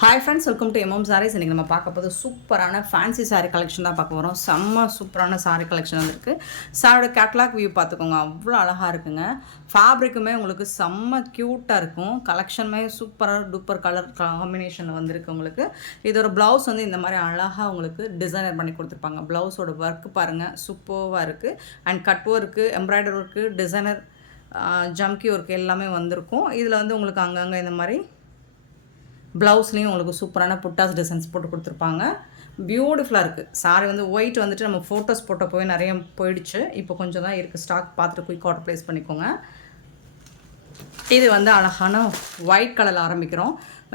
Hi friends, welcome to MM Sarees. இன்றைக்கி நம்ம பார்க்க போது சூப்பரான ஃபேன்சி சாரீ கலெக்ஷன் தான் பார்க்க போகிறோம். செம்ம சூப்பரான சாரீ கலெக்ஷன் வந்துருக்கு. சாரியோட கேட்லாக் வியூ பார்த்துக்கோங்க, அவ்வளோ அழகாக இருக்குங்க. ஃபேப்ரிக்குமே உங்களுக்கு செம்ம க்யூட்டாக இருக்கும். கலெக்ஷனுமே சூப்பராக டூப்பர் கலர் காம்பினேஷனில் வந்திருக்கு. உங்களுக்கு இதோட ப்ளவுஸ் வந்து இந்த மாதிரி அழகாக உங்களுக்கு டிசைனர் பண்ணி கொடுத்துருப்பாங்க. ப்ளவுஸோட ஒர்க்கு பாருங்கள், சூப்பராக இருக்குது. And cut work, embroidery work, designer jamki work எல்லாமே வந்திருக்கும். இதில் வந்து உங்களுக்கு அங்கங்கே இந்த மாதிரி ப்ளவுஸ்லேயும் உங்களுக்கு சூப்பரான புட்டாஸ் டிசைன்ஸ் போட்டு கொடுத்துருப்பாங்க. பியூட்டிஃபுல்லாக இருக்குது. சாரி வந்து ஒயிட் வந்துட்டு நம்ம ஃபோட்டோஸ் போட்ட போய் நிறைய போயிடுச்சு. இப்போ கொஞ்சம் தான் இருக்குது ஸ்டாக். பார்த்துட்டு குயிக் ஆர்டர் ப்ளேஸ் பண்ணிக்கோங்க. இது வந்து அழகான ஒயிட் கலரில் ஆரம்பிக்கிறோம்.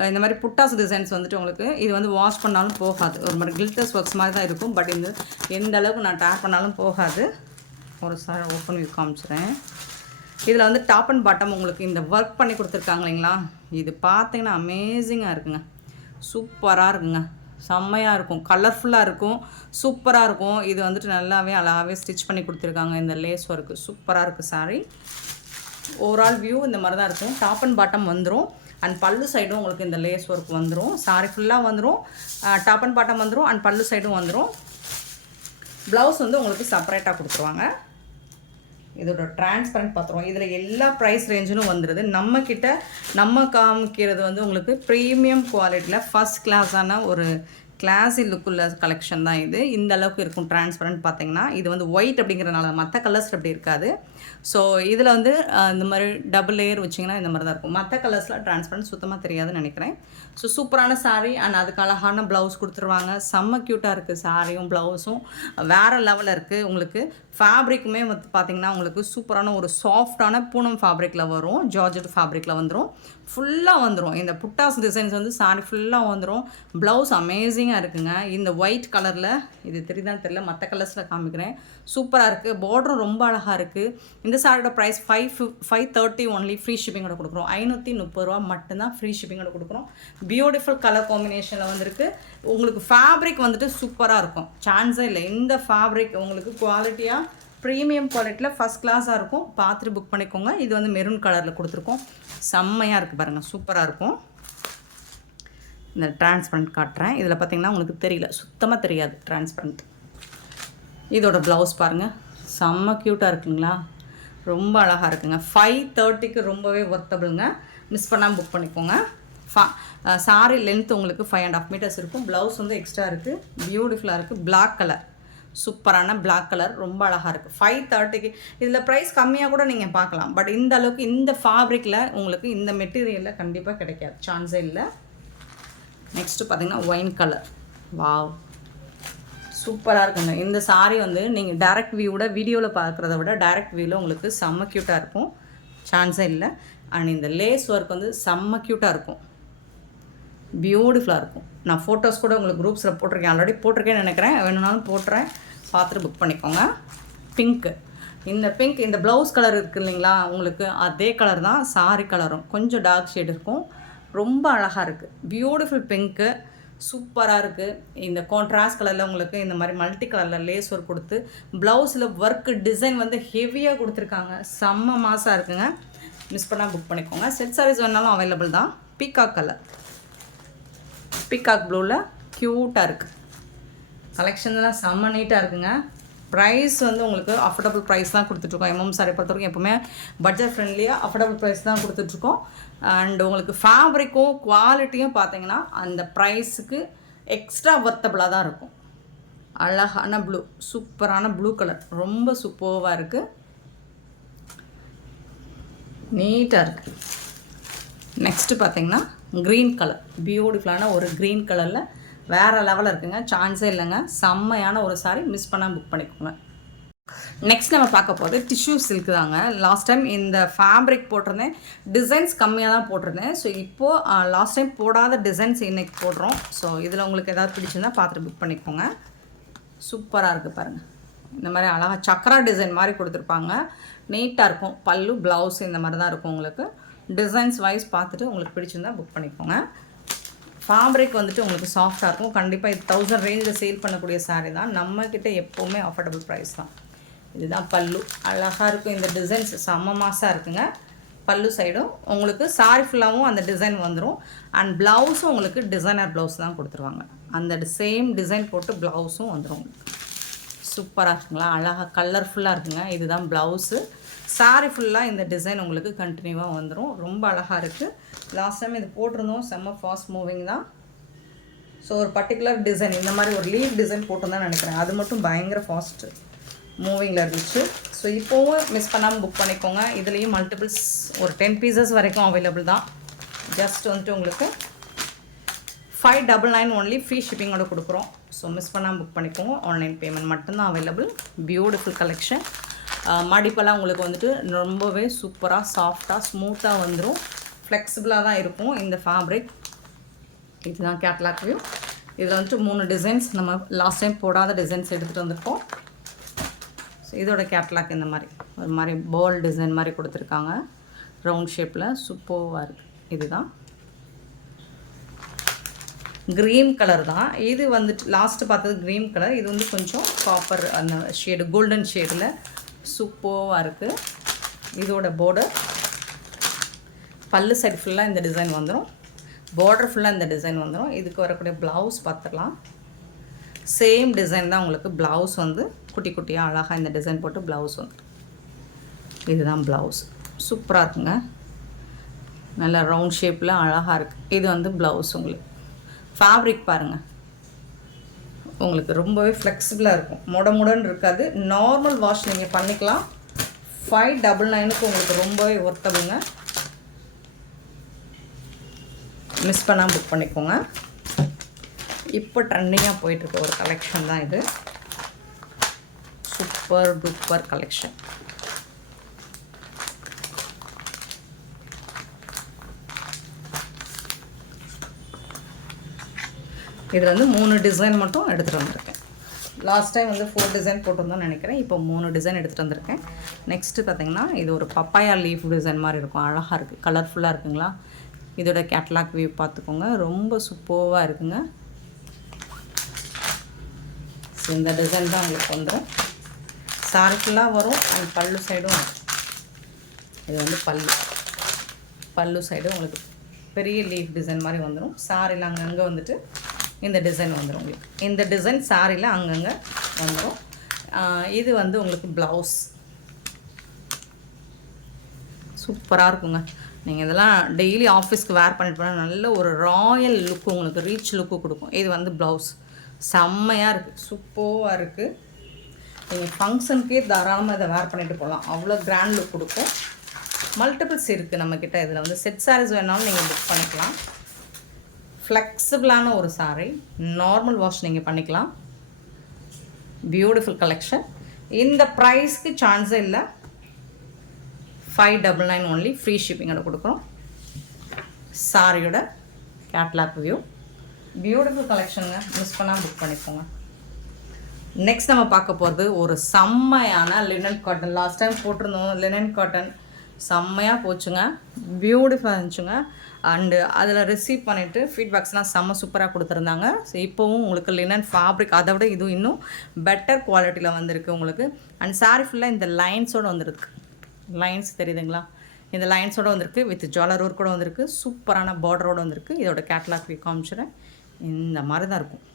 இந்த மாதிரி புட்டாஸ் டிசைன்ஸ் வந்துட்டு உங்களுக்கு இது வந்து வாஷ் பண்ணாலும் போகாது. ஒரு மாதிரி கில்டர்ஸ் ஒர்க்ஸ் மாதிரி தான் இருக்கும். பட் இந்த எந்த அளவுக்கு நான் டேப் பண்ணாலும் போகாது. ஒரு சாரி ஓப்பன் வியூ காமிச்சிடுறேன். இதில் வந்து டாப் அண்ட் பாட்டம் உங்களுக்கு இந்த ஒர்க் பண்ணி கொடுத்துருக்காங்க இல்லைங்களா, இது பார்த்தீங்கன்னா அமேசிங்காக இருக்குங்க. சூப்பராக இருக்குங்க, செம்மையாக இருக்கும், கலர்ஃபுல்லாக இருக்கும், சூப்பராக இருக்கும். இது வந்துட்டு நல்லாவே அழகாகவே ஸ்டிச் பண்ணி கொடுத்துருக்காங்க. இந்த லேஸ் ஒர்க்கு சூப்பராக இருக்குது. சாரி ஓவரால் வியூ இந்த மாதிரி தான் இருக்கும். டாப் அண்ட் பாட்டம் வந்துடும். அண்ட் பல்லு சைடும் உங்களுக்கு இந்த லேஸ் ஒர்க் வந்துடும். சாரி ஃபுல்லாக வந்துடும். டாப் அண்ட் பாட்டம் வந்துடும். அண்ட் பல்லு சைடும் வந்துடும். ப்ளவுஸ் வந்து உங்களுக்கு செப்பரேட்டாக கொடுத்துருவாங்க. இதோட டிரான்ஸ்பரண்ட் பார்த்துருவோம். இதில் எல்லா ப்ரைஸ் ரேஞ்சிலும் வந்துடுது. நம்ம காமிக்கிறது வந்து உங்களுக்கு ப்ரீமியம் குவாலிட்டியில் ஃபஸ்ட் கிளாஸான ஒரு கிளாஸி லுக்குள்ள கலெக்ஷன் தான் இது. இந்த அளவுக்கு இருக்கும் டிரான்ஸ்பரண்ட். பார்த்தீங்கன்னா இது வந்து ஒயிட் அப்படிங்கிறதுனால மற்ற கலர்ஸ் அப்படி இருக்காது. ஸோ இதில் வந்து இந்த மாதிரி டபுள் லேயர் வச்சிங்கன்னா இந்த மாதிரி தான் இருக்கும். மற்ற கலர்ஸில் டிரான்ஸ்பரண்ட் சுத்தமாக தெரியாதுன்னு நினைக்கிறேன். ஸோ சூப்பரான சாரீ. அண்ட் அதுக்கு அழகான ப்ளவுஸ் கொடுத்துருவாங்க. செம்ம க்யூட்டாக இருக்குது. சாரியும் ப்ளவுஸும் வேறு லெவலில் இருக்குது. உங்களுக்கு ஃபேப்ரிக்குமே வந்து பார்த்திங்கன்னா உங்களுக்கு சூப்பரான ஒரு சாஃப்டான பூனம் ஃபேப்ரிக்கில் வரும். ஜார்ஜெட் ஃபேப்ரிக்கில் வந்துடும். ஃபுல்லாக வந்துடும். இந்த புட்டாஸ் டிசைன்ஸ் வந்து சாரி ஃபுல்லாக வந்துடும். ப்ளவுஸ் அமேசிங்காக இருக்குங்க. இந்த ஒயிட் கலரில் இது தெரியுதான்னு தெரியல, மற்ற கலர்ஸில் காமிக்கிறேன். சூப்பராக இருக்குது. பார்டரும் ரொம்ப அழகாக இருக்குது. இந்த சாரியோட ப்ரைஸ் 530 ஒன்லி. ஃப்ரீ ஷிப்பிங்கோட கொடுக்குறோம். 530 ரூபா மட்டும்தான் ஃப்ரீ ஷிப்பிங்கோட கொடுக்குறோம். பியூட்டிஃபுல் கலர் காம்பினேஷனில் வந்துருக்கு. உங்களுக்கு ஃபேப்ரிக் வந்துட்டு சூப்பராக இருக்கும், சான்ஸே இல்லை. இந்த ஃபேப்ரிக் உங்களுக்கு குவாலிட்டியாக ப்ரீமியம் குவாலிட்டியில் ஃபஸ்ட் கிளாஸாக இருக்கும். பார்த்துட்டு புக் பண்ணிக்கோங்க. இது வந்து மெரூன் கலரில் கொடுத்துருக்கோம். செம்மையாக இருக்குது பாருங்கள், சூப்பராக இருக்கும். இந்த டிரான்ஸ்பரண்ட் காட்டுறேன். இதில் பார்த்திங்கன்னா உங்களுக்கு தெரியல, சுத்தமாக தெரியாது டிரான்ஸ்பரண்ட். இதோட ப்ளவுஸ் பாருங்கள், செம்ம க்யூட்டாக இருக்குங்களா, ரொம்ப அழகாக இருக்குங்க. 530க்கு ரொம்பவே ஒர்த்தபிளுங்க. மிஸ் பண்ணாமல் புக் பண்ணிக்கோங்க. சாரி லென்த் உங்களுக்கு 5.5 மீட்டர்ஸ் இருக்கும். ப்ளவுஸ் வந்து எக்ஸ்ட்ரா இருக்குது. பியூட்டிஃபுல்லாக இருக்குது. பிளாக் கலர், சூப்பரான பிளாக் கலர், ரொம்ப அழகாக இருக்குது. 530க்கு இதில் ப்ரைஸ் கம்மியாக கூட நீங்கள் பார்க்கலாம். பட் இந்த அளவுக்கு இந்த ஃபேப்ரிக்கில் உங்களுக்கு இந்த மெட்டீரியலில் கண்டிப்பாக கிடைக்காது, சான்ஸே இல்லை. நெக்ஸ்ட்டு பார்த்திங்கன்னா ஒயின் கலர். வாவ், சூப்பராக இருக்குங்க. இந்த சாரீ வந்து நீங்கள் டைரக்ட் வியூவோட வீடியோவில் பார்க்குறத விட டைரக்ட் வியூவில் உங்களுக்கு செம்ம க்யூட்டாக இருக்கும், சான்ஸே இல்லை. அண்ட் இந்த லேஸ் ஒர்க் வந்து செம்ம க்யூட்டாக இருக்கும், பியூட்டிஃபுல்லாக இருக்கும். நான் ஃபோட்டோஸ் கூட உங்களுக்கு குரூப்ஸில் போட்டிருக்கேன், ஆல்ரெடி போட்டிருக்கேன்னு நினைக்கிறேன். வேணும்னாலும் போட்டுறேன், பார்த்துட்டு புக் பண்ணிக்கோங்க. பிங்க்கு, இந்த பிங்க் இந்த ப்ளவுஸ் கலர் இருக்குது இல்லைங்களா, உங்களுக்கு அதே கலர் தான் சாரி கலரும். கொஞ்சம் டார்க் ஷேட் இருக்கும், ரொம்ப அழகாக இருக்குது. பியூட்டிஃபுல் பிங்க்கு, சூப்பராக இருக்குது. இந்த கான்ட்ராஸ்ட் கலரில் உங்களுக்கு இந்த மாதிரி மல்டி கலரில் லேஸ் ஒர்க் கொடுத்து ப்ளவுஸில் ஒர்க்கு டிசைன் வந்து ஹெவியாக கொடுத்துருக்காங்க. செம்ம மாசாக இருக்குங்க. மிஸ் பண்ணால் புக் பண்ணிக்கோங்க. செட் சாரீஸ் வேணாலும் அவைலபிள் தான். பீகாக் கலர், பீகாக் ப்ளூவில் க்யூட்டாக இருக்குது. கலெக்ஷன்லாம் செம்ம நீட்டாக இருக்குங்க. ப்ரைஸ் வந்து உங்களுக்கு அஃபோர்டபுள் ப்ரைஸ் தான் கொடுத்துட்ருக்கோம். எம்எம் சாரி பொறுத்த வரைக்கும் எப்போவுமே பட்ஜெட் ஃப்ரெண்ட்லியாக அஃபோர்டபுள் ப்ரைஸ் தான் கொடுத்துட்ருக்கோம். அண்ட் உங்களுக்கு ஃபேப்ரிக்கும் குவாலிட்டியும் பார்த்தீங்கன்னா அந்த ப்ரைஸுக்கு எக்ஸ்ட்ரா ஒர்த்தபுளாக தான் இருக்கும். அழகான ப்ளூ, சூப்பரான ப்ளூ கலர், ரொம்ப சூப்பராக இருக்குது, நீட்டாக இருக்குது. நெக்ஸ்ட்டு பார்த்தீங்கன்னா க்ரீன் கலர், பியூட்டிஃபுல்லான ஒரு க்ரீன் கலரில் வேறு லெவலில் இருக்குங்க, சான்ஸே இல்லைங்க. செம்மையான ஒரு சாரி, மிஸ் பண்ணால் புக் பண்ணிக்கோங்க. நெக்ஸ்ட் நம்ம பார்க்க போகிறது டிஷ்யூ சில்க் தாங்க. லாஸ்ட் டைம் இந்த ஃபேப்ரிக் போட்டிருந்தேன், டிசைன்ஸ் கம்மியாக தான் போட்டிருந்தேன். ஸோ இப்போது லாஸ்ட் டைம் போடாத டிசைன்ஸ் இன்றைக்கி போடுறோம். ஸோ இதில் உங்களுக்கு ஏதாவது பிடிச்சிருந்தால் பார்த்துட்டு புக் பண்ணிக்கோங்க. சூப்பராக இருக்குது பாருங்கள். இந்த மாதிரி அழகாக சக்கரா டிசைன் மாதிரி கொடுத்துருப்பாங்க, நீட்டாக இருக்கும். பல்லு ப்ளவுஸ் இந்த மாதிரி தான் இருக்கும். உங்களுக்கு டிசைன்ஸ் வைஸ் பார்த்துட்டு உங்களுக்கு பிடிச்சிருந்தால் புக் பண்ணிக்கோங்க. ஃபேப்ரிக் வந்துட்டு உங்களுக்கு சாஃப்டாக இருக்கும். கண்டிப்பாக இது 1000 ரேஞ்சில் சேல் பண்ணக்கூடிய சாரீ தான். நம்மக்கிட்ட எப்போவுமே அஃபோர்டபுள் ப்ரைஸ் தான். இதுதான் பல்லு, அழகாக இருக்கும். இந்த டிசைன்ஸ் செம்ம மாசாக இருக்குங்க. பல்லு சைடும் உங்களுக்கு சாரி ஃபுல்லாகவும் அந்த டிசைன் வந்துடும். அண்ட் ப்ளவுஸும் உங்களுக்கு டிசைனர் ப்ளவுஸ் தான் கொடுத்துருவாங்க. அந்த சேம் டிசைன் போட்டு ப்ளவுஸும் வந்துடும் உங்களுக்கு. சூப்பராக இருக்குங்களா, அழகாக கலர்ஃபுல்லாக இருக்குங்க. இதுதான் ப்ளவுஸு. சாரி ஃபுல்லாக இந்த டிசைன் உங்களுக்கு கண்டினியூவாக வந்துடும். ரொம்ப அழகாக இருக்குது. லாஸ்ட் டைம் இது போட்டிருந்தோம், செம்ம ஃபாஸ்ட் மூவிங் தான். ஸோ ஒரு பர்டிகுலர் டிசைன் இந்த மாதிரி ஒரு லீவ் டிசைன் போட்டுருந்தான் நினைக்கிறேன். அது மட்டும் பயங்கர ஃபாஸ்ட்டு மூவிங்கில் இருந்துச்சு. ஸோ இப்போவும் மிஸ் பண்ணாமல் புக் பண்ணிக்கோங்க. இதுலேயும் மல்டிபிள்ஸ் ஒரு 10 பீசஸ் வரைக்கும் அவைலபிள் தான். ஜஸ்ட் வந்துட்டு உங்களுக்கு 599 ஒன்லி ஃப்ரீ ஷிப்பிங்கோட கொடுக்குறோம். ஸோ மிஸ் பண்ணாமல் புக் பண்ணிக்கோங்க. ஆன்லைன் பேமெண்ட் மட்டும்தான் அவைலபிள். Beautiful collection. மடிப்பெல்லாம் உங்களுக்கு வந்துட்டு ரொம்பவே சூப்பராக சாஃப்டாக ஸ்மூத்தாக வந்துடும். ஃப்ளெக்சிபிளாக தான் இருக்கும் இந்த ஃபேப்ரிக். இதுதான் கேட்லாக் வியூ. இதில் வந்துட்டு 3 டிசைன்ஸ் நம்ம லாஸ்ட் டைம் போடாத டிசைன்ஸ் எடுத்துகிட்டு வந்திருக்கோம். ஸோ இதோட கேட்லாக் இந்த மாதிரி ஒரு மாதிரி பால் டிசைன் மாதிரி கொடுத்துருக்காங்க, ரவுண்ட் ஷேப்பில் சூப்பராக இருக்குது. இதுதான் க்ரீன் கலர் தான். இது வந்துட்டு லாஸ்ட்டு பார்த்தது க்ரீன் கலர். இது வந்து கொஞ்சம் காப்பர் அந்த ஷேடு கோல்டன் ஷேடில் சூப்பராக இருக்குது. இதோட பார்டர் பல்லு சைடு ஃபுல்லாக இந்த டிசைன் வந்துடும். பார்டர் ஃபுல்லாக இந்த டிசைன் வந்துடும். இதுக்கு வரக்கூடிய ப்ளவுஸ் பார்த்துடலாம். சேம் டிசைன் தான் உங்களுக்கு. ப்ளவுஸ் வந்து குட்டி குட்டியாக அழகாக இந்த டிசைன் போட்டு ப்ளவுஸ் வந்துடும். இதுதான் ப்ளவுஸ். சூப்பராக இருக்குங்க, நல்ல ரவுண்ட் ஷேப்பில் அழகாக இருக்குது. இது வந்து ப்ளவுஸ். உங்களுக்கு ஃபேப்ரிக் பாருங்கள், உங்களுக்கு ரொம்பவே ஃப்ளெக்சிபிளாக இருக்கும், முடன்னு இருக்காது. நார்மல் வாஷ் நீங்கள் பண்ணிக்கலாம். 599க்கு உங்களுக்கு ரொம்பவே ஒர்த்தபுங்க. மிஸ் பண்ணாமல் புக் பண்ணிக்கோங்க. இப்போ ட்ரெண்டிங்காக போயிட்டுருக்க ஒரு கலெக்ஷன் தான் இது. Super duper collection. இதில் வந்து 3 டிசைன் மட்டும் எடுத்துகிட்டு வந்திருக்கேன். லாஸ்ட் டைம் வந்து 4 டிசைன் போட்டிருந்தோன்னு நினைக்கிறேன். இப்போ 3 டிசைன் எடுத்துகிட்டு வந்திருக்கேன். நெக்ஸ்ட்டு பார்த்திங்கன்னா இது ஒரு பப்பாயா லீஃப் டிசைன் மாதிரி இருக்கும். அழகாக இருக்குது, கலர்ஃபுல்லாக இருக்குங்களா. இதோட கேட்லாக் வியூ பார்த்துக்கோங்க, ரொம்ப சூப்பராக இருக்குங்க. ஸோ இந்த டிசைன் தான் உங்களுக்கு வந்துடும். சாரி ஃபுல்லாக வரும் அண்ட் பல்லு சைடும். இது வந்து பல்லு சைடும் உங்களுக்கு பெரிய லீஃப் டிசைன் மாதிரி வந்துடும். சாரியில் அங்கங்கே வந்துட்டு இந்த டிசைன் வந்துடும் உங்களுக்கு. இந்த டிசைன் சாரியில் அங்கங்கே வந்துடும். இது வந்து உங்களுக்கு ப்ளவுஸ். சூப்பராக இருக்குங்க. நீங்கள் இதெல்லாம் டெய்லி ஆஃபீஸ்க்கு வேர் பண்ணிட்டு போனால் நல்ல ஒரு ராயல் லுக்கு, உங்களுக்கு ரீச் லுக்கு கொடுக்கும். இது வந்து ப்ளவுஸ். செம்மையாக இருக்குது, சூப்பராக இருக்குது. நீங்கள் ஃபங்க்ஷனுக்கே தாராளமாக இதை வேர் பண்ணிட்டு போகலாம், அவ்வளோ கிராண்ட் லுக் கொடுக்கும். மல்டிபிள்ஸ் இருக்குது நம்மக்கிட்ட. இதில் வந்து செட் சாரீஸ் வேணாலும் நீங்கள் புக் பண்ணிக்கலாம். ஃப்ளெக்சிபிளான ஒரு சாரீ, நார்மல் வாஷ் நீங்கள் பண்ணிக்கலாம். Beautiful collection. இந்த ப்ரைஸ்க்கு சான்ஸே இல்லை. 599 ஒன்லி ஃப்ரீ ஷிப்பிங்கோட கொடுக்குறோம். சாரியோட கேட்லாக் வியூ. பியூட்டிஃபுல் கலெக்ஷனுங்க, மிஸ் பண்ணால் புக் பண்ணிக்கோங்க. நெக்ஸ்ட் நம்ம பார்க்க போகிறது ஒரு செம்மையான லினன் காட்டன். லாஸ்ட் டைம் போட்டிருந்தோம் லினன் காட்டன், செம்மையாக போச்சுங்க, பியூட்டிஃபுல்லாக இருந்துச்சுங்க. அண்டு அதில் ரிசீவ் பண்ணிவிட்டு ஃபீட்பேக்ஸ்லாம் செம்ம சூப்பராக கொடுத்துருந்தாங்க. ஸோ இப்போவும் உங்களுக்கு லினன் ஃபேப்ரிக் அதை விட இது இன்னும் பெட்டர் குவாலிட்டியில் வந்திருக்கு உங்களுக்கு. அண்ட் சாரி ஃபுல்லாக இந்த லைன்ஸோடு வந்துருக்கு. லைன்ஸ் தெரியுதுங்களா, இந்த லைன்ஸோடு வந்திருக்கு. வித் ஜுவல்லர் ஒர்க் கூட வந்திருக்கு. சூப்பரான பார்டரோடு வந்திருக்கு. இதோட கேட்லாக் வியூ காமிச்சிடுறேன். இந்த மாதிரி தான் இருக்கும்.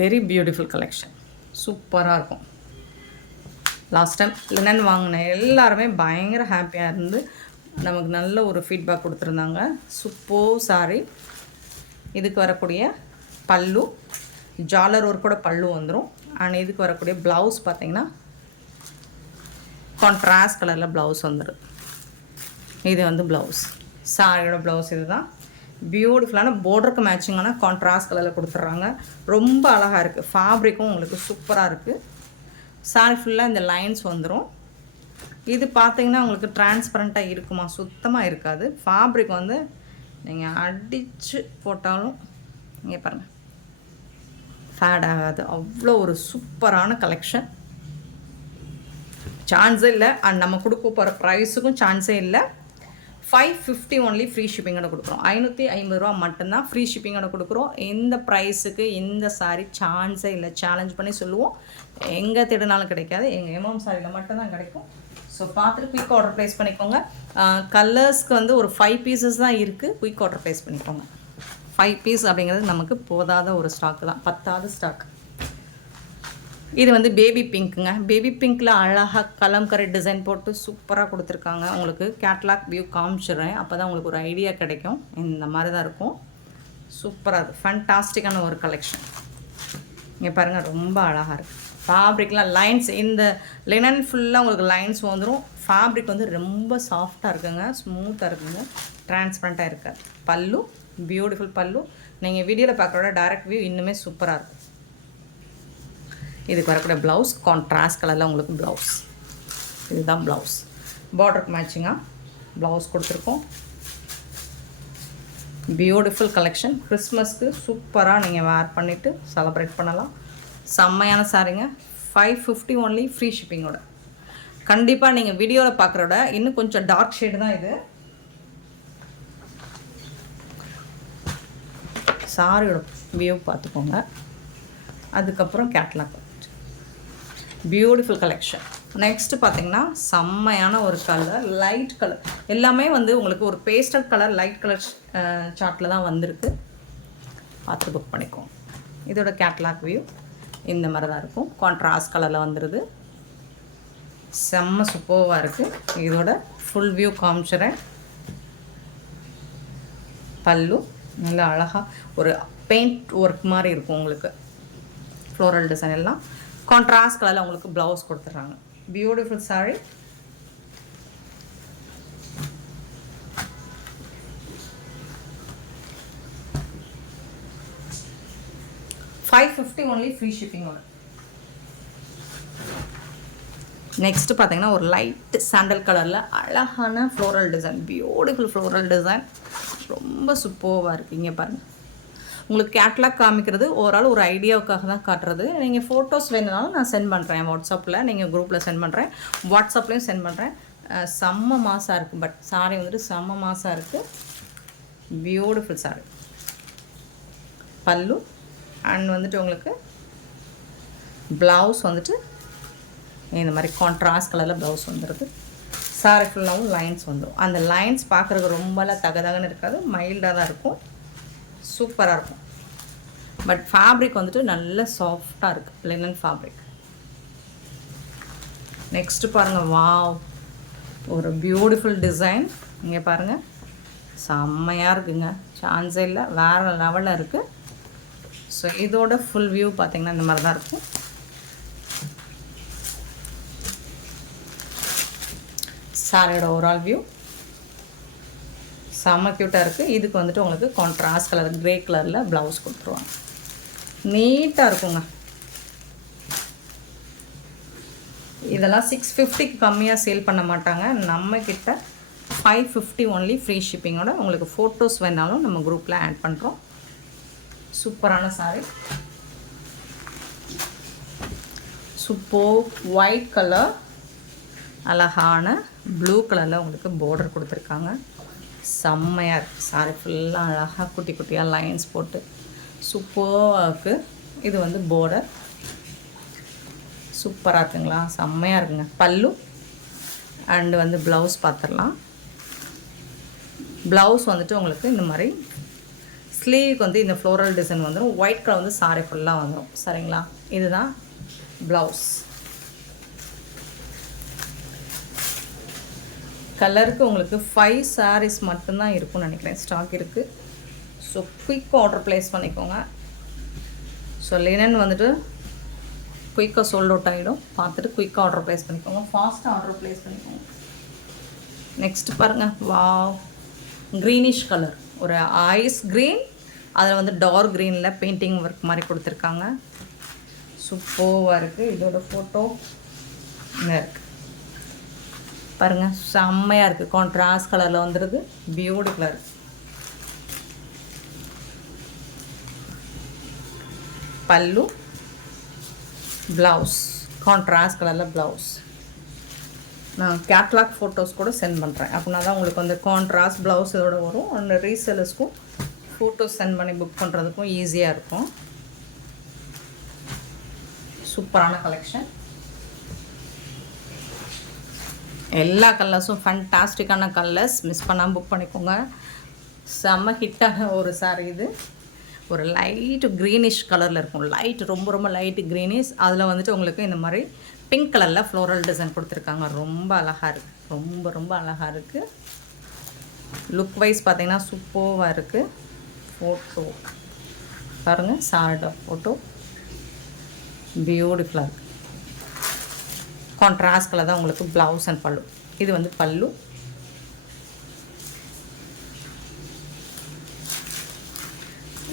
வெரி பியூட்டிஃபுல் கலெக்ஷன், சூப்பராக இருக்கும். லாஸ்ட் டைம் லினன் வாங்கின எல்லாருமே பயங்கர ஹாப்பியாக இருந்து நமக்கு நல்ல ஒரு ஃபீட்பேக் கொடுத்துருந்தாங்க. Super sorry. இதுக்கு வரக்கூடிய பல்லு ஜாலர் ஒர்க் கூட பல்லு வந்துடும். அண்ட் இதுக்கு வரக்கூடிய ப்ளவுஸ் பார்த்திங்கன்னா கான்ட்ராஸ்ட் கலரில் ப்ளவுஸ் வந்துடும். இது வந்து ப்ளவுஸ், சாரியோட ப்ளவுஸ். இது தான் பியூட்டிஃபுல்லான பார்டருக்கு மேட்சிங்கான கான்ட்ராஸ்ட் கலரில் கொடுத்துட்றாங்க. ரொம்ப அழகாக இருக்குது. ஃபேப்ரிக்கும் உங்களுக்கு சூப்பராக இருக்குது. சாரி ஃபுல்லாக இந்த லைன்ஸ் வந்துடும். இது பார்த்திங்கன்னா உங்களுக்கு டிரான்ஸ்பரண்ட்டாக இருக்குமா? சுத்தமாக இருக்காது. ஃபேப்ரிக் வந்து நீங்கள் அடித்து போட்டாலும் இங்கே பாருங்கள் ஃபேட் ஆகாது. அவ்வளோ ஒரு சூப்பரான கலெக்ஷன், சான்ஸே இல்லை. அண்ட் நம்ம கொடுக்க போகிற ப்ரைஸுக்கும் சான்ஸே இல்லை. 550 ஒன்லி ஃப்ரீ ஷிப்பிங்கோட கொடுக்குறோம். 550 ரூபா மட்டும்தான் ஃப்ரீ ஷிப்பிங்கோட கொடுக்குறோம். இந்த ப்ரைஸுக்கு இந்த சாரீ சான்ஸே இல்லை. சேலஞ்ச் பண்ணி சொல்லுவோம், எங்கே தேடினாலும் கிடைக்காது. எங்கள் எம்எம் சாரியில் மட்டும்தான் கிடைக்கும். ஸோ பார்த்துட்டு குயிக் ஆர்டர் ப்ளேஸ் பண்ணிக்கோங்க. கலர்ஸ்க்கு வந்து ஒரு 5 பீசஸ் தான் இருக்குது. குயிக் ஆர்டர் ப்ளேஸ் பண்ணிக்கோங்க. 5 பீஸ் அப்படிங்கிறது நமக்கு போதாத ஒரு ஸ்டாக்கு தான், பத்தாவது ஸ்டாக். இது வந்து பேபி பிங்க்குங்க. பேபி பிங்க்கில் அழகாக கலம்கரை டிசைன் போட்டு சூப்பராக கொடுத்துருக்காங்க. உங்களுக்கு கேட்லாக் வியூ காமிச்சிடுறேன், அப்போ தான் உங்களுக்கு ஒரு ஐடியா கிடைக்கும். இந்த மாதிரி தான் இருக்கும். சூப்பராக இருக்குது, ஃபேண்டாஸ்டிக்கான ஒரு கலெக்ஷன். இங்கே பாருங்கள், ரொம்ப அழகாக இருக்குது. ஃபேப்ரிக்லாம் லைன்ஸ், இந்த லினன் ஃபுல்லாக உங்களுக்கு லைன்ஸ் வந்துடும். ஃபேப்ரிக் வந்து ரொம்ப சாஃப்டாக இருக்குங்க, ஸ்மூத்தாக இருக்குங்க, டிரான்ஸ்பரண்ட்டாக இருக்காது. பல்லு பியூட்டிஃபுல் பல்லு. நீங்கள் வீடியோவில் பார்க்குறோட டைரக்ட் வியூ இன்னுமே சூப்பராக இருக்கும். இதுக்கு வரக்கூடிய ப்ளவுஸ் கான்ட்ராஸ்ட் கலரில் உங்களுக்கு ப்ளவுஸ். இதுதான் ப்ளவுஸ். பார்டருக்கு மேட்சிங்காக ப்ளவுஸ் கொடுத்துருக்கோம். Beautiful collection. கிறிஸ்மஸ்க்கு சூப்பராக நீங்கள் வேர் பண்ணிவிட்டு செலப்ரேட் பண்ணலாம். செம்மையான சாரீங்க. 550 ஒன்லி, ஃப்ரீ ஷிப்பிங்கோட. கண்டிப்பாக நீங்கள் வீடியோவில் பார்க்குறோட இன்னும் கொஞ்சம் டார்க் ஷேடு தான் இது. சாரியோட வியூ பார்த்துக்கோங்க. அதுக்கப்புறம் கேட்லாக். Beautiful collection. நெக்ஸ்ட்டு பார்த்தீங்கன்னா செம்மையான ஒரு கலர், லைட் கலர். எல்லாமே வந்து உங்களுக்கு ஒரு பேஸ்டல் கலர், லைட் கலர் சார்ட்டில் தான் வந்திருக்கு. பார்த்து புக் பண்ணிக்கோங்க. இதோட கேட்லாக் வியூ இந்த மாதிரி தான் இருக்கும். கான்ட்ராஸ்ட் கலரில் வந்துடுது. செம்ம சூப்பராக இருக்குது. இதோட ஃபுல் வியூ காமிச்சிடுறேன். பல்லு நல்லா அழகாக ஒரு பெயிண்ட் ஒர்க் மாதிரி இருக்கும் உங்களுக்கு. ஃப்ளோரல் டிசைன் எல்லாம் கான்ட்ராஸ்ட் கலரில் உங்களுக்கு ப்ளவுஸ் கொடுத்துட்றாங்க. பியூட்டிஃபுல் சாரீ. $550 ஒன்லி, ஃப்ரீ ஷிப்பிங்கோட. நெக்ஸ்ட்டு பார்த்தீங்கன்னா ஒரு லைட் சாண்டல் கலரில் அழகான floral design, beautiful floral design, ரொம்ப சூப்பராக இருக்குங்க. பாருங்கள், உங்களுக்கு கேட்லாக் காமிக்கிறது ஓவரால் ஒரு ஐடியாவுக்காக தான் காட்டுறது. நீங்கள் ஃபோட்டோஸ் வேணுனாலும் நான் சென்ட் பண்ணுறேன் வாட்ஸ்அப்பில், நீங்கள் குரூப்பில் சென்ட் பண்ணுறேன், வாட்ஸ்அப்லேயும் சென்ட் பண்ணுறேன். செம்ம மாசாக இருக்குது. பட் சாரீ வந்துட்டு செம்ம மாசாக இருக்குது. பியூட்டிஃபுல் சாரீ. பல்லு அண்ட் வந்துட்டு உங்களுக்கு ப்ளவுஸ் வந்துட்டு இந்த மாதிரி கான்ட்ராஸ்ட் கலரில் ப்ளவுஸ் வந்துடுது. சாரீ ஃபுல்லாகவும் லைன்ஸ் வந்துடும். அந்த லைன்ஸ் பார்க்குறதுக்கு ரொம்பலாம் தகதகன்னு இருக்காது, மைல்டாக தான் இருக்கும். சூப்பராக இருக்கும். பட் ஃபேப்ரிக் வந்துட்டு நல்ல சாஃப்டாக இருக்குது, லினன் ஃபேப்ரிக். நெக்ஸ்ட்டு பாருங்கள், வாவ், ஒரு பியூட்டிஃபுல் டிசைன். இங்கே பாருங்கள், செம்மையாக இருக்குங்க, சான்ஸே இல்லை, வேறு லெவலில் இருக்குது. ஸோ இதோட ஃபுல் வியூ பார்த்திங்கன்னா இந்த மாதிரி தான் இருக்கும். சாரியோட ஓவரால் வியூ செம்ம க்யூட்டாக இருக்குது. இதுக்கு வந்துட்டு உங்களுக்கு கான்ட்ராஸ்ட் கலர் க்ரே கலரில் ப்ளவுஸ் கொடுத்துருவாங்க. நீட்டாக இருக்குங்க. இதெல்லாம் 650க்கு கம்மியாக சேல் பண்ண மாட்டாங்க. நம்மக்கிட்ட 550 ஒன்லி, ஃப்ரீ ஷிப்பிங்கோட. உங்களுக்கு ஃபோட்டோஸ் வேணாலும் நம்ம குரூப்பில் ஆட் பண்ணுறோம். சூப்பரான சாரி. சூப்பர் ஒயிட் கலர், அழகான ப்ளூ கலரில் உங்களுக்கு பார்டர் கொடுத்துருக்காங்க. செம்மையாக இருக்குது. சாரி ஃபுல்லாக அழகாக குட்டி குட்டியாக லைன்ஸ் போட்டு சூப்பராக இருக்குது. இது வந்து பார்டர் சூப்பராக இருக்குங்களா, செம்மையாக இருக்குங்க. பல்லு அண்டு வந்து ப்ளவுஸ் பார்த்துடலாம். ப்ளவுஸ் வந்துட்டு உங்களுக்கு இந்த மாதிரி ஸ்லீவுக்கு வந்து இந்த ஃப்ளோரல் டிசைன் வந்துடும். ஒயிட் கலர் வந்து சாரி ஃபுல்லாக வந்துடும். சரிங்களா, இதுதான் ப்ளவுஸ். கலருக்கு உங்களுக்கு 5 சாரீஸ் மட்டும்தான் இருக்கும்னு நினைக்கிறேன், ஸ்டாக் இருக்குது. ஸோ குயிக் ஆர்டர் ப்ளேஸ் பண்ணிக்கோங்க. ஸோ லினன் வந்துட்டு குயிக்காக சோல்ட் அவுட் ஆகிடும். பார்த்துட்டு குயிக்காக ஆர்டர் ப்ளேஸ் பண்ணிக்கோங்க, ஃபாஸ்ட்டாக ஆர்டர் ப்ளேஸ் பண்ணிக்கோங்க. நெக்ஸ்ட்டு பாருங்கள், வாவ், க்ரீனிஷ் கலர், ஒரு ஐஸ் க்ரீன், அதில் வந்து டார்க் க்ரீனில் பெயிண்டிங் ஒர்க் மாதிரி கொடுத்துருக்காங்க. சூப்பராக இருக்குது. இதோட ஃபோட்டோ இங்கே இருக்குது பாருங்கள், செம்மையாக இருக்குது. கான்ட்ராஸ்ட் கலரில் வந்துடுது, பியூட்டிஃபுல்லாக கலர். பல்லு, ப்ளவுஸ் கான்ட்ராஸ்ட் கலரில் ப்ளவுஸ். நான் கேட்லாக் ஃபோட்டோஸ் கூட சென்ட் பண்ணுறேன். அப்படின்னா தான் உங்களுக்கு வந்து கான்ட்ராஸ்ட் ப்ளவுஸ் இதோட வரும். அந்த ரீசேலர்ஸ்க்கும் ஃபோட்டோஸ் சென்ட் பண்ணி புக் பண்ணுறதுக்கும் ஈஸியாக இருக்கும். சூப்பரான கலெக்ஷன். எல்லா கலர்ஸும் ஃபண்டாஸ்டிக்கான கலர்ஸ், மிஸ் பண்ணாமல் புக் பண்ணிக்கோங்க. செம்ம ஹிட்டான ஒரு saree இது. ஒரு லைட்டு க்ரீனிஷ் கலரில் இருக்கும், லைட் ரொம்ப ரொம்ப லைட்டு க்ரீனிஷ். அதில் வந்துட்டு உங்களுக்கு இந்த மாதிரி பிங்க் கலரில் ஃப்ளோரல் டிசைன் கொடுத்துருக்காங்க. ரொம்ப அழகாக இருக்குது, ரொம்ப ரொம்ப அழகாக இருக்குது. லுக் வைஸ் பார்த்திங்கன்னா சூப்பராக இருக்குது. ஃபோட்டோ பாருங்கள், சாரோட ஃபோட்டோ பியூட்டிஃபுல்லாக இருக்குது. கான்ட்ராஸ்ட் கலர் தான் உங்களுக்கு ப்ளவுஸ் அண்ட் பல்லு. இது வந்து பல்லு.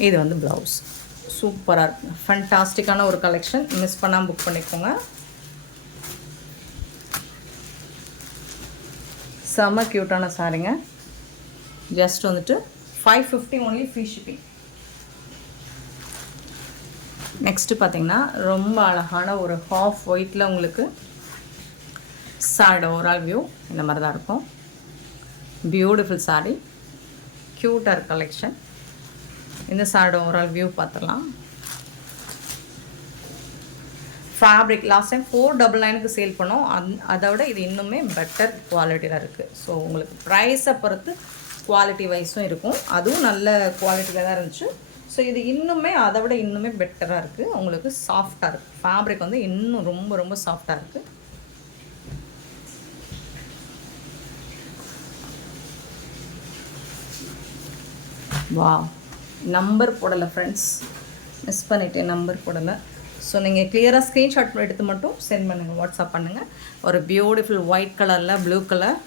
இது வந்து ப்ளவுஸ். சூப்பராக இருக்குது, ஃபண்டாஸ்டிக்கான ஒரு கலெக்ஷன். மிஸ் பண்ணாமல் புக் பண்ணிக்கோங்க. செம்ம க்யூட்டான சாரிங்க. ஜஸ்ட் வந்துட்டு 550 ஒன்லி, ஃப்ரீ ஷிப்பிங். நெக்ஸ்ட்டு பார்த்திங்கன்னா ரொம்ப அழகான ஒரு ஹாஃப் ஒயிட்டில் உங்களுக்கு சாரியோட ஓவரால் வியூ இந்த மாதிரி தான் இருக்கும். பியூட்டிஃபுல் சாரி, க்யூட்டாக கலெக்ஷன். இந்த சாரியோட ஓவரால் வியூ பார்த்துடலாம். ஃபேப்ரிக் லாஸ்ட் டைம் 499க்கு சேல் பண்ணோம். அதை விட இது இன்னுமே பெட்டர் குவாலிட்டியில் இருக்குது. ஸோ உங்களுக்கு ப்ரைஸை பொறுத்து குவாலிட்டி வைஸும் இருக்கும். அதுவும் நல்ல குவாலிட்டியில் தான் இருந்துச்சு. ஸோ இது இன்னுமே அதை விட இன்னுமே பெட்டராக இருக்குது. உங்களுக்கு சாஃப்டாக இருக்குது. ஃபேப்ரிக் வந்து இன்னும் ரொம்ப ரொம்ப சாஃப்டாக இருக்குது. வா, நம்பர் போடலை ஃப்ரெண்ட்ஸ், மிஸ் பண்ணிவிட்டேன், நம்பர் போடலை. ஸோ நீங்கள் கிளியராக ஸ்க்ரீன்ஷாட் எடுத்து மட்டும் சென்ட் பண்ணுங்கள், வாட்ஸ்அப் பண்ணுங்கள். ஒரு பியூட்டிஃபுல் ஒயிட் கலரில் ப்ளூ கலர்,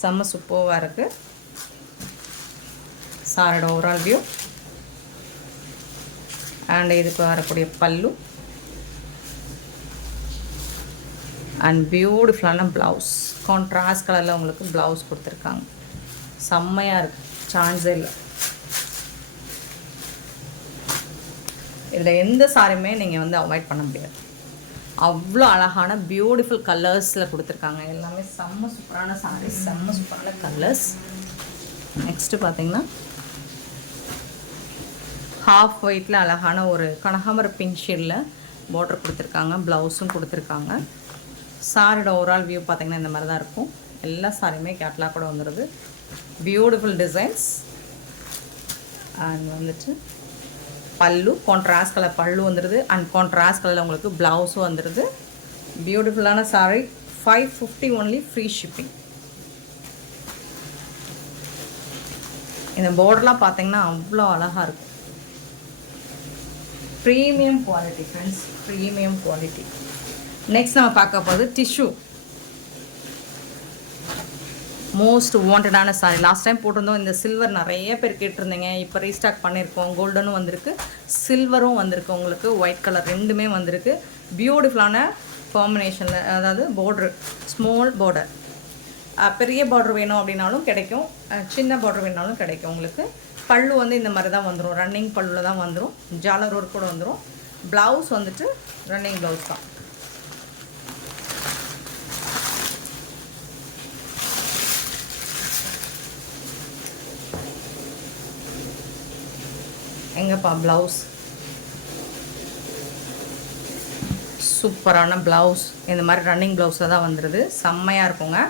செம்ம சூப்பராக இருக்குது. சாரோட ஓவரால் வியூ அண்ட் இதுக்கு வரக்கூடிய பல்லு அண்ட் பியூட்டிஃபுல்லான ப்ளவுஸ். கான்ட்ராஸ்ட் கலரில் உங்களுக்கு ப்ளவுஸ் கொடுத்துருக்காங்க. செம்மையாக இருக்குது, சான்ஸே இல்லை. இதில் எந்த சாரியுமே நீங்கள் வந்து அவாய்ட் பண்ண முடியாது. அவ்வளோ அழகான பியூட்டிஃபுல் கலர்ஸில் கொடுத்துருக்காங்க. எல்லாமே செம்ம சூப்பரான சாரீஸ், செம்ம சூப்பரான கலர்ஸ். நெக்ஸ்ட்டு பார்த்திங்கன்னா ஹாஃப் ஒயிட்டில் அழகான ஒரு கனகாமர பிங்க் ஷேடில் பார்டர் கொடுத்துருக்காங்க. ப்ளவுஸும் கொடுத்துருக்காங்க. சாரியோட ஓவரால் வியூ பார்த்திங்கன்னா இந்த மாதிரி தான் இருக்கும். எல்லா சாரியுமே கேட்லாக் கூட வந்துடுது. பியூட்டிஃபுல் டிசைன்ஸ் அண்ட் வந்துட்டு பல்லு கான்ட்ராஸ்ட் கலர் பல்லு வந்துடுது. அண்ட் கான்ட்ராஸ்ட் கலரில் உங்களுக்கு ப்ளவுஸும் வந்துடுது. பியூட்டிஃபுல்லான சாரீ, 550 ஒன்லி, ஃப்ரீ ஷிப்பிங். இந்த பார்டர்லாம் பார்த்தீங்கன்னா அவ்வளோ அழகாக இருக்கும். Premium quality friends, premium quality. Next நம்ம பார்க்க போகிறது டிஷ்யூ. மோஸ்ட் வாண்டடான சாரி. லாஸ்ட் டைம் போட்டிருந்தோம். இந்த சில்வர் நிறைய பேர் கேட்டிருந்தீங்க. இப்போ ரீஸ்டாக் பண்ணியிருக்கோம். கோல்டனும் வந்திருக்கு, சில்வரும் வந்திருக்கு. உங்களுக்கு ஒயிட் கலர் ரெண்டுமே வந்திருக்கு. பியூட்டிஃபுல்லான காம்பினேஷனில், அதாவது பார்டர் ஸ்மால் பார்டர். பெரிய பார்டர் வேணும் அப்படின்னாலும் கிடைக்கும், சின்ன பார்டர் வேணாலும் கிடைக்கும். உங்களுக்கு பல்லு வந்து இந்த மாதிரி தான் வந்துடும், ரன்னிங் பல்லுவில் தான் வந்துடும். ஜாலர் ஒர்க் கூட வந்துடும். ப்ளவுஸ் வந்துட்டு ரன்னிங் ப்ளவுஸ் தான். எங்கப்பா ப்ளவுஸ், சூப்பரான ப்ளவுஸ். இந்த மாதிரி ரன்னிங் ப்ளவுஸில் தான் வந்துடுது. செம்மையாக இருக்குங்க.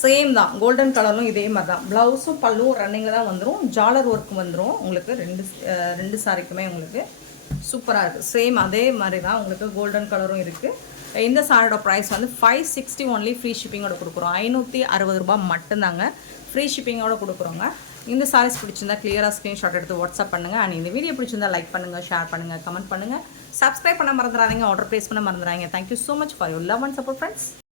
சேம் தான், கோல்டன் கலரும் இதே மாதிரி தான். ப்ளவுஸும் பல்லும் ரன்னிங்கில் தான் வந்துடும். ஜாலர் ஒர்க்கு வந்துடும் உங்களுக்கு. ரெண்டு சாரிக்குமே உங்களுக்கு சூப்பராக இருக்குது. சேம் அதே மாதிரி தான் உங்களுக்கு கோல்டன் கலரும் இருக்குது. இந்த சாரியோட ப்ரைஸ் வந்து 560 ஒன்லி, ஃப்ரீ ஷிப்பிங்கோட கொடுக்குறோம். 560 ரூபா மட்டும்தாங்க, ஃப்ரீ ஷிப்பிங்கோட கொடுக்குறோங்க. இந்த சாரீஸ் பிடிச்சிருந்தா கிளியராக ஸ்க்ரீன்ஷாட் எடுத்து வாட்ஸ்அப் பண்ணுங்கள். அண்ட் இந்த வீடியோ பிடிச்சிருந்தா லைக் பண்ணுங்கள், ஷேர் பண்ணுங்கள், கமெண்ட் பண்ணுங்கள். சப்ஸ்கிரைப் பண்ண மறந்துடாதீங்க, ஆர்டர் ப்ளேஸ் பண்ண மறந்துடாதீங்க. Thank you so much for your love and support friends.